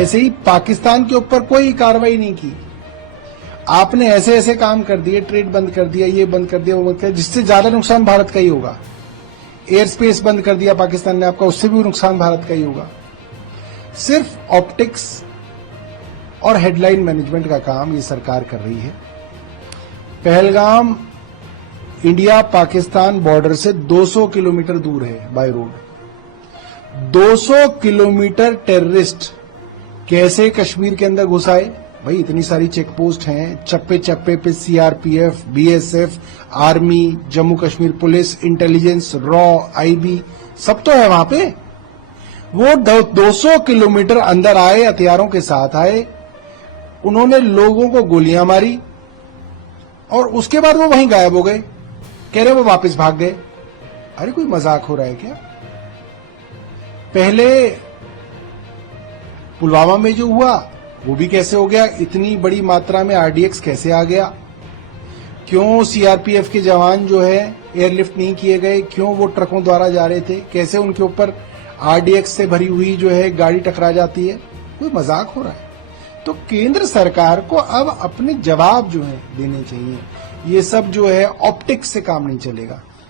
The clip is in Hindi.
ऐसे ही पाकिस्तान के ऊपर कोई कार्रवाई नहीं की। आपने ऐसे ऐसे काम कर दिए, ट्रेड बंद कर दिया, ये बंद कर दिया, वो बंद कर दिया, जिससे ज्यादा नुकसान भारत का ही होगा। एयर स्पेस बंद कर दिया पाकिस्तान ने आपका, उससे भी नुकसान भारत का ही होगा। सिर्फ ऑप्टिक्स और हेडलाइन मैनेजमेंट का काम ये सरकार कर रही है। पहलगाम इंडिया पाकिस्तान बॉर्डर से 200 किलोमीटर दूर है बाय रोड। 200 किलोमीटर टेररिस्ट कैसे कश्मीर के अंदर घुस आए? भाई इतनी सारी चेक पोस्ट हैं, चप्पे चप्पे पे CRPF, BSF, army, Jammu Kashmir police, intelligence, raw, IB सब तो है वहां पे। वो 200 किलोमीटर अंदर आए, हथियारों के साथ आए, उन्होंने लोगों को गोलियां मारी और उसके बाद वो वहीं गायब हो गए। कह रहे वो वापस भाग गए। अरे कोई मजाक हो रहा है क्या? पहले पुलवामा में जो हुआ वो भी कैसे हो गया? इतनी बड़ी मात्रा में आरडीएक्स कैसे आ गया? क्यों सीआरपीएफ के जवान जो है एयरलिफ्ट नहीं किए गए? क्यों वो ट्रकों द्वारा जा रहे थे? कैसे उनके ऊपर आरडीएक्स से भरी हुई जो है गाड़ी टकरा जाती है? कोई मजाक हो रहा है? तो केंद्र सरकार को अब अपने जवाब जो है देने चाहिए। ये सब जो है ऑप्टिक्स से काम नहीं चलेगा।